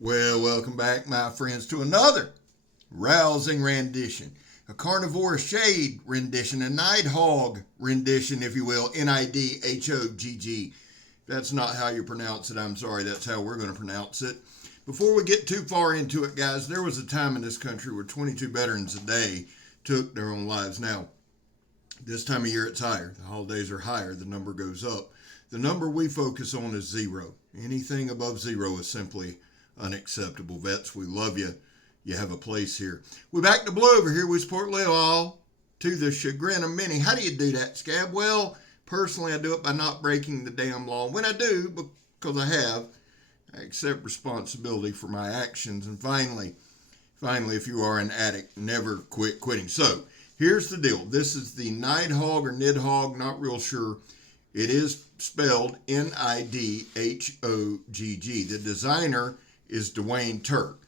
Well, welcome back, my friends, to another rousing rendition. A Carnivora Shade rendition, a Nidhogg rendition, if you will, Nidhogg. That's not how you pronounce it. I'm sorry, that's how we're going to pronounce it. Before we get too far into it, guys, there was a time in this country where 22 veterans a day took their own lives. Now, this time of year it's higher. The holidays are higher. The number goes up. The number we focus on is zero. Anything above zero is simply unacceptable. Vets, we love you. You have a place here. We're back to blue over here. We support Leo all to the chagrin of many. How do you do that, Scab? Well, personally, I do it by not breaking the damn law. When I do, because I accept responsibility for my actions. And finally, if you are an addict, never quit quitting. So, here's the deal. This is the Nidhogg or Nidhogg, not real sure. It is spelled Nidhogg. The designer is Dwayne Turk.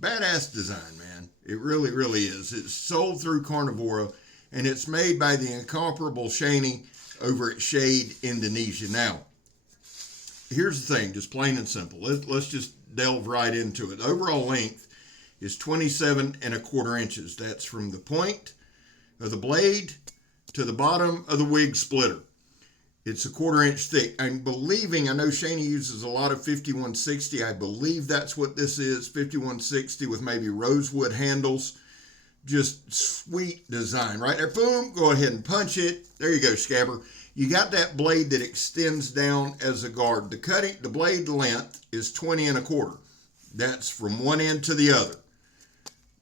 Badass design, man. It really, really is. It's sold through Carnivora, and it's made by the incomparable Shany over at Shade, Indonesia. Now, here's the thing, just plain and simple. Let's just delve right into it. The overall length is 27¼ inches. That's from the point of the blade to the bottom of the wig splitter. It's 1/4 inch thick. I know Shany uses a lot of 5160. I believe that's what this is, 5160 with maybe rosewood handles. Just sweet design. Right there, boom, go ahead and punch it. There you go, Scabber. You got that blade that extends down as a guard. The blade length is 20¼ That's from one end to the other.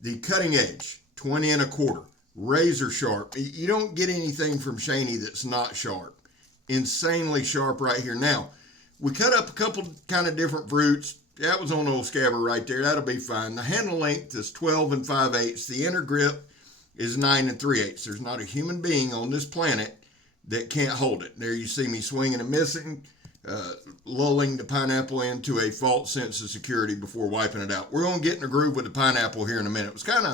The cutting edge, 20¼ Razor sharp. You don't get anything from Shany that's not sharp. Insanely sharp right here. Now, we cut up a couple kind of different fruits. That was on old Scabber right there. That'll be fine. The handle length is 12 5/8. The inner grip is 9 3/8. There's not a human being on this planet that can't hold it. There you see me swinging and missing, lulling the pineapple into a false sense of security before wiping it out. We're going to get in a groove with the pineapple here in a minute. It was kind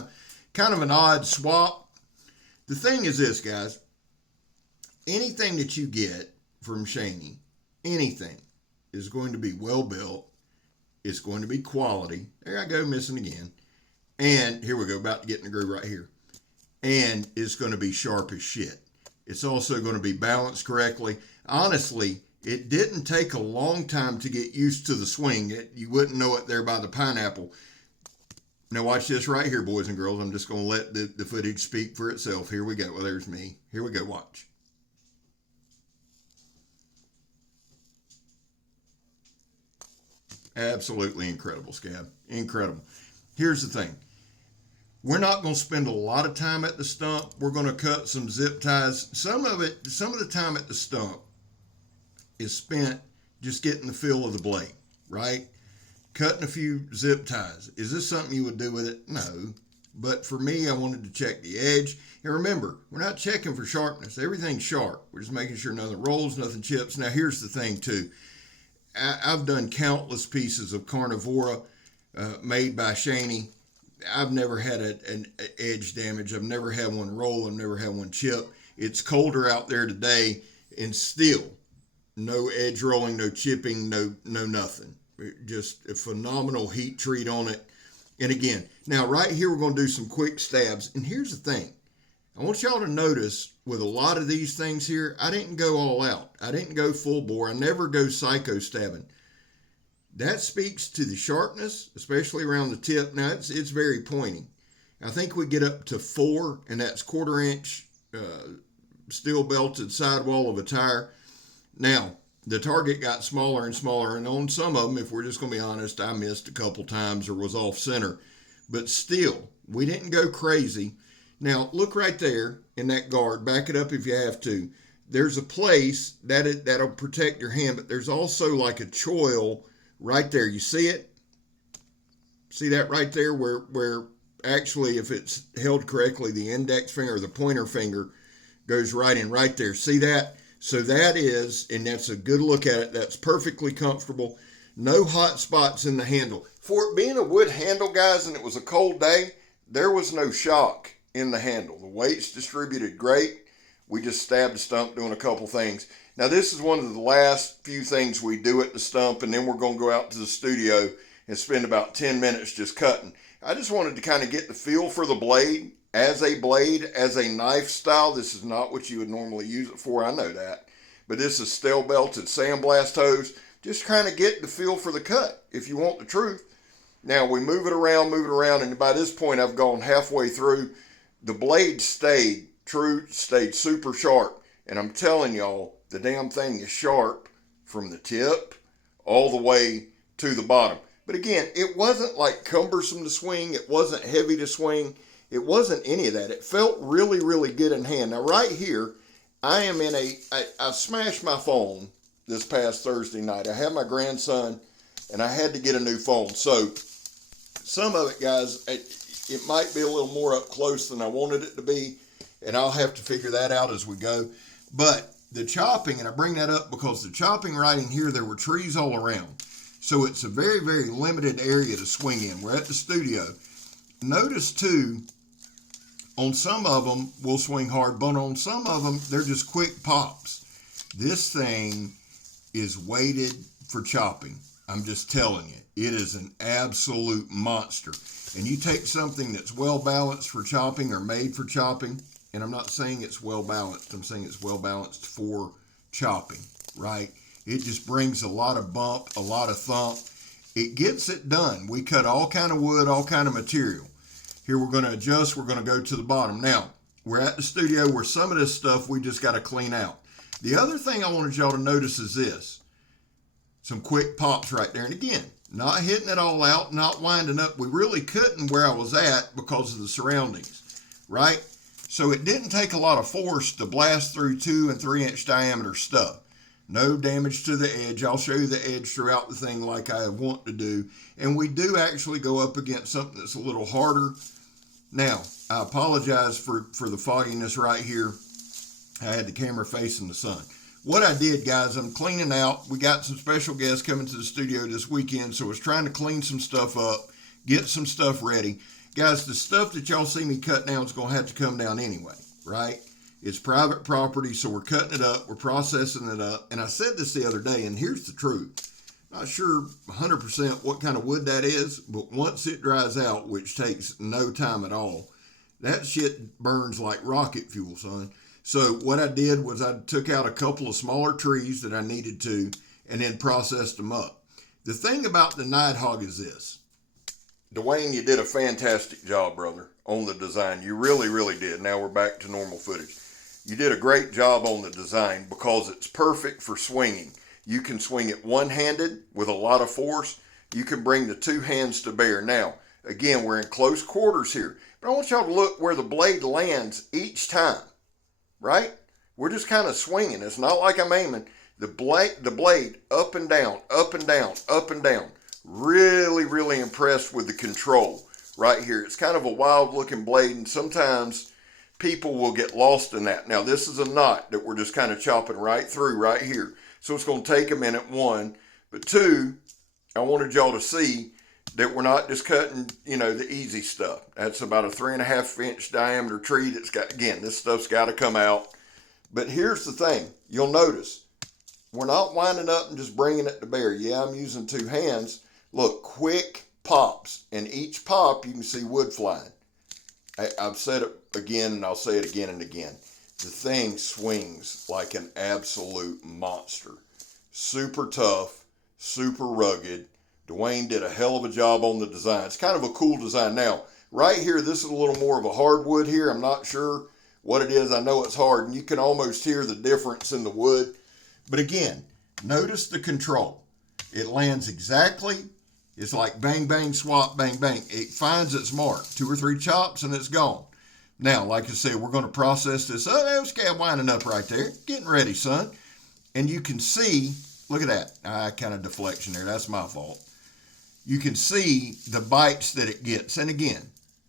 of an odd swap. The thing is this, guys. Anything that you get from Shany, anything, is going to be well built. It's going to be quality. There I go, missing again. And here we go, about to get in the groove right here. And it's going to be sharp as shit. It's also going to be balanced correctly. Honestly, it didn't take a long time to get used to the swing. You wouldn't know it there by the pineapple. Now watch this right here, boys and girls. I'm just going to let the footage speak for itself. Here we go. Well, there's me. Here we go. Watch. Absolutely incredible, Scab. Incredible. Here's the thing. We're not going to spend a lot of time at the stump. We're going to cut some zip ties. Some of the time at the stump is spent just getting the feel of the blade, right? Cutting a few zip ties. Is this something you would do with it? No. But for me, I wanted to check the edge. And remember, we're not checking for sharpness. Everything's sharp. We're just making sure nothing rolls, nothing chips. Now, here's the thing, too. I've done countless pieces of Carnivora made by Shany. I've never had an edge damage. I've never had one roll. I've never had one chip. It's colder out there today, and still no edge rolling, no chipping, no nothing. Just a phenomenal heat treat on it. And again, now right here we're going to do some quick stabs. And here's the thing. I want y'all to notice with a lot of these things here, I didn't go all out. I didn't go full bore. I never go psycho stabbing. That speaks to the sharpness, especially around the tip. Now, it's very pointy. I think we get up to 4, and that's 1/4 inch steel belted sidewall of a tire. Now, the target got smaller and smaller, and on some of them, if we're just going to be honest, I missed a couple times or was off center. But still, we didn't go crazy. Now, look right there in that guard. Back it up if you have to. There's a place that'll protect your hand, but there's also like a choil right there. You see it? See that right there where actually, if it's held correctly, the index finger or the pointer finger goes right in right there. See that? So that is, and that's a good look at it. That's perfectly comfortable. No hot spots in the handle. For it being a wood handle, guys, and it was a cold day, there was no shock in the handle. The weight's distributed great. We just stabbed the stump doing a couple things. Now, this is one of the last few things we do at the stump, and then we're going to go out to the studio and spend about 10 minutes just cutting. I just wanted to kind of get the feel for the blade, as a knife style. This is not what you would normally use it for, I know that. But this is steel belted sandblast hose. Just kind of get the feel for the cut, if you want the truth. Now we move it around, and by this point I've gone halfway through. The blade stayed super sharp. And I'm telling y'all, the damn thing is sharp from the tip all the way to the bottom. But again, it wasn't like cumbersome to swing. It wasn't heavy to swing. It wasn't any of that. It felt really, really good in hand. Now right here, I am in I smashed my phone this past Thursday night. I had my grandson and I had to get a new phone. So some of it, guys, it might be a little more up close than I wanted it to be. And I'll have to figure that out as we go. But the chopping, and I bring that up because the chopping right in here, there were trees all around. So it's a very, very limited area to swing in. We're at the studio. Notice too, on some of them, we'll swing hard, but on some of them, they're just quick pops. This thing is weighted for chopping. I'm just telling you, it is an absolute monster. And you take something that's well balanced for chopping or made for chopping, and I'm not saying it's well balanced, I'm saying it's well balanced for chopping, right? It just brings a lot of bump, a lot of thump. It gets it done. We cut all kind of wood, all kind of material. Here we're going to adjust, we're going to go to the bottom. Now, we're at the studio where some of this stuff we just got to clean out. The other thing I wanted y'all to notice is this. Some quick pops right there. And again, not hitting it all out, not winding up. We really couldn't where I was at because of the surroundings, right? So it didn't take a lot of force to blast through 2 and 3 inch diameter stuff. No damage to the edge. I'll show you the edge throughout the thing like I want to do. And we do actually go up against something that's a little harder. Now, I apologize for the fogginess right here. I had the camera facing the sun. What I did, guys, I'm cleaning out. We got some special guests coming to the studio this weekend, so I was trying to clean some stuff up, get some stuff ready. Guys, the stuff that y'all see me cut down is going to have to come down anyway, right? It's private property, so we're cutting it up, we're processing it up. And I said this the other day, and here's the truth. Not sure 100% what kind of wood that is, but once it dries out, which takes no time at all, that shit burns like rocket fuel, son. So what I did was I took out a couple of smaller trees that I needed to, and then processed them up. The thing about the Nidhogg is this. Dwayne, you did a fantastic job, brother, on the design. You really, really did. Now we're back to normal footage. You did a great job on the design because it's perfect for swinging. You can swing it one-handed with a lot of force. You can bring the 2 hands to bear. Now, again, we're in close quarters here, but I want y'all to look where the blade lands each time, right? We're just kind of swinging. It's not like I'm aiming. The blade up and down, up and down, up and down. Really, really impressed with the control right here. It's kind of a wild-looking blade, and sometimes people will get lost in that. Now, this is a knot that we're just kind of chopping right through right here. So it's going to take a minute, 1. But 2, I wanted y'all to see that we're not just cutting, the easy stuff. That's about a 3.5 inch diameter tree that's got, again, this stuff's got to come out. But here's the thing. You'll notice, we're not winding up and just bringing it to bear. Yeah, I'm using 2 hands. Look, quick pops. And each pop, you can see wood flying. I've said it again, and I'll say it again and again. The thing swings like an absolute monster. Super tough, super rugged. Dwayne did a hell of a job on the design. It's kind of a cool design. Now, right here, this is a little more of a hardwood here. I'm not sure what it is. I know it's hard, and you can almost hear the difference in the wood. But again, notice the control. It lands exactly. It's like bang, bang, swap, bang, bang. It finds its mark. 2 or 3 chops, and it's gone. Now, like I said, we're going to process this. Oh, there's scab winding up right there. Getting ready, son. And you can see, look at that. Kind of deflection there. That's my fault. You can see the bites that it gets. And again,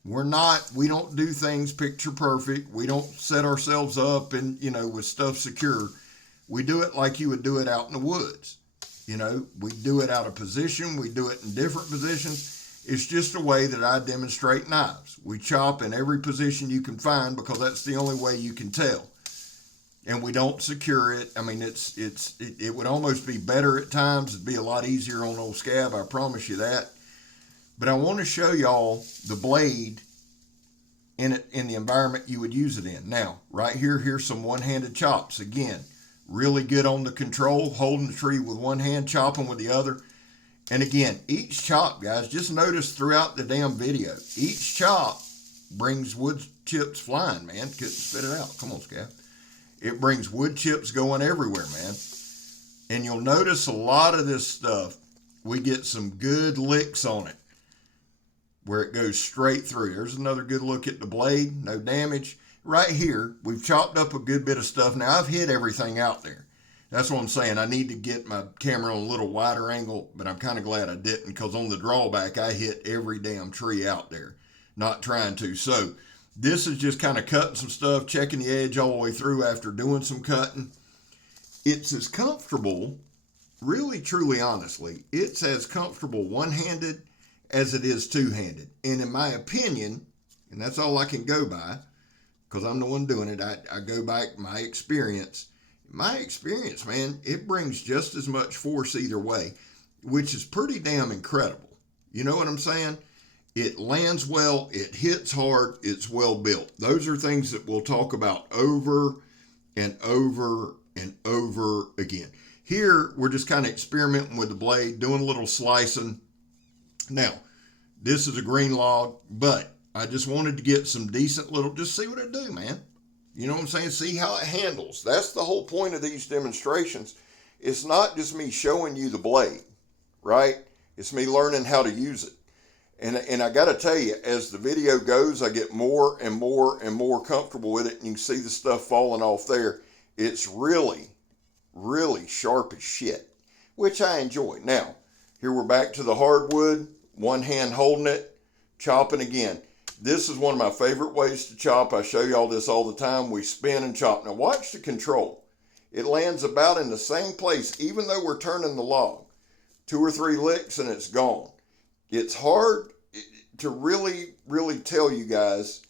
we don't do things picture perfect. We don't set ourselves up and, with stuff secure. We do it like you would do it out in the woods. We do it out of position. We do it in different positions. It's just a way that I demonstrate knives. We chop in every position you can find because that's the only way you can tell. And we don't secure it. I mean, it would almost be better at times. It'd be a lot easier on old scab, I promise you that. But I want to show y'all the blade in the environment you would use it in. Now, right here, here's some one-handed chops. Again, really good on the control, holding the tree with one hand, chopping with the other. And again, each chop, guys, just notice throughout the damn video, each chop brings wood chips flying, man. Couldn't spit it out. Come on, Scab. It brings wood chips going everywhere, man. And you'll notice a lot of this stuff, we get some good licks on it where it goes straight through. There's another good look at the blade, no damage. Right here, we've chopped up a good bit of stuff. Now, I've hit everything out there. That's what I'm saying. I need to get my camera on a little wider angle, but I'm kind of glad I didn't, because on the drawback, I hit every damn tree out there. Not trying to. So this is just kind of cutting some stuff, checking the edge all the way through after doing some cutting. It's as comfortable, really, truly, honestly, it's as comfortable one-handed as it is two-handed. And in my opinion, and that's all I can go by, because I'm the one doing it, I go by my experience. My experience, man, it brings just as much force either way, which is pretty damn incredible. You know what I'm saying? It lands well, it hits hard, it's well built. Those are things that we'll talk about over and over and over again. Here, we're just kind of experimenting with the blade, doing a little slicing. Now, this is a green log, but I just wanted to get some decent little, just see what it do, man. You know what I'm saying? See how it handles. That's the whole point of these demonstrations. It's not just me showing you the blade, right? It's me learning how to use it. And I got to tell you, as the video goes, I get more and more and more comfortable with it. And you can see the stuff falling off there. It's really, really sharp as shit, which I enjoy. Now, here we're back to the hardwood, one hand holding it, chopping again. This is one of my favorite ways to chop. I show y'all this all the time. We spin and chop. Now watch the control. It lands about in the same place, even though we're turning the log. 2 or 3 licks and it's gone. It's hard to really, really tell you guys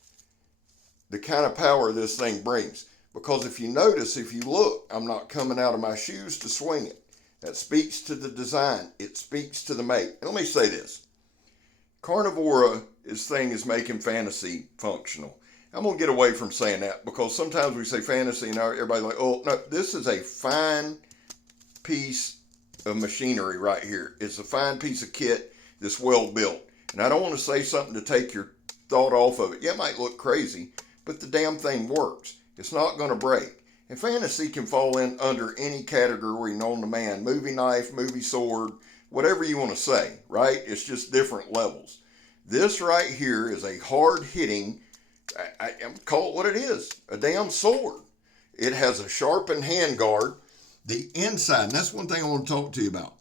the kind of power this thing brings. Because if you notice, if you look, I'm not coming out of my shoes to swing it. That speaks to the design. It speaks to the make. And let me say this. Carnivora, his thing is making fantasy functional. I'm going to get away from saying that, because sometimes we say fantasy and everybody's like, oh, no, this is a fine piece of machinery right here. It's a fine piece of kit that's well built. And I don't want to say something to take your thought off of it. Yeah, it might look crazy, but the damn thing works. It's not going to break. And fantasy can fall in under any category known to man. Movie knife, movie sword, whatever you want to say, right? It's just different levels. This right here is a hard-hitting, I call it what it is, a damn sword. It has a sharpened handguard. The inside, and that's one thing I want to talk to you about.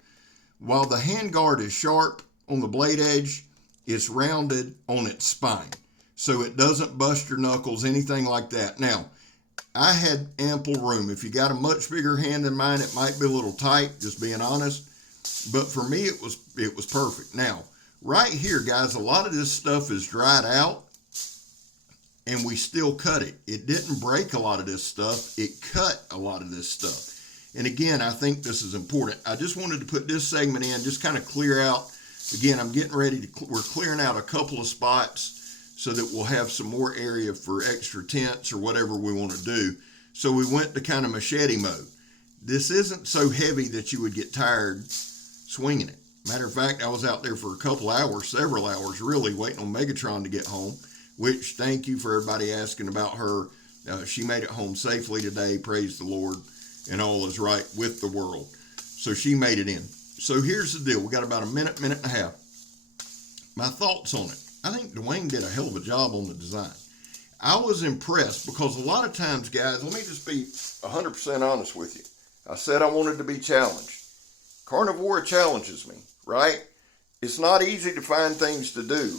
While the handguard is sharp on the blade edge, it's rounded on its spine, so it doesn't bust your knuckles, anything like that. Now, I had ample room. If you got a much bigger hand than mine, it might be a little tight, just being honest. But for me, it was perfect. Now, right here, guys, a lot of this stuff is dried out, and we still cut it. It didn't break a lot of this stuff. It cut a lot of this stuff. And again, I think this is important. I just wanted to put this segment in, just kind of clear out. Again, I'm getting ready to, we're clearing out a couple of spots so that we'll have some more area for extra tents or whatever we want to do. So we went to kind of machete mode. This isn't so heavy that you would get tired swinging it. Matter of fact, I was out there for a couple hours, several hours really, waiting on Megatron to get home, which thank you for everybody asking about her. She made it home safely today, praise the Lord, and all is right with the world. So she made it in. So here's the deal. We got about a minute, minute and a half. My thoughts on it. I think Dwayne did a hell of a job on the design. I was impressed because a lot of times, guys, let me just be 100% honest with you. I said I wanted to be challenged. Carnivora challenges me, right? It's not easy to find things to do.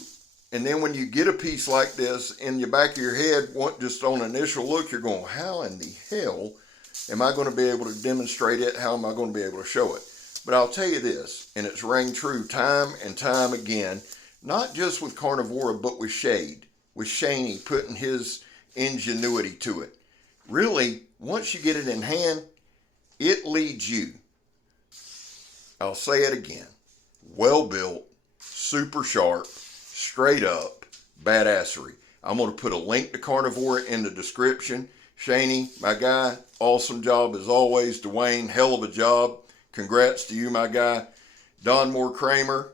And then when you get a piece like this in the back of your head, just on initial look, you're going, how in the hell am I going to be able to demonstrate it? How am I going to be able to show it? But I'll tell you this, and it's rang true time and time again, not just with Carnivora, but with Shany putting his ingenuity to it. Really, once you get it in hand, it leads you. I'll say it again. Well built, super sharp, straight up badassery. I'm going to put a link to Carnivora in the description. Shany, my guy, awesome job as always. Dwayne, hell of a job. Congrats to you, my guy. Don Moore Kramer,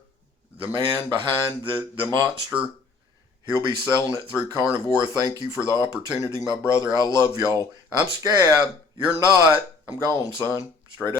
the man behind the monster. He'll be selling it through Carnivora. Thank you for the opportunity, my brother. I love y'all. I'm Scab. You're not. I'm gone, son. Straight up.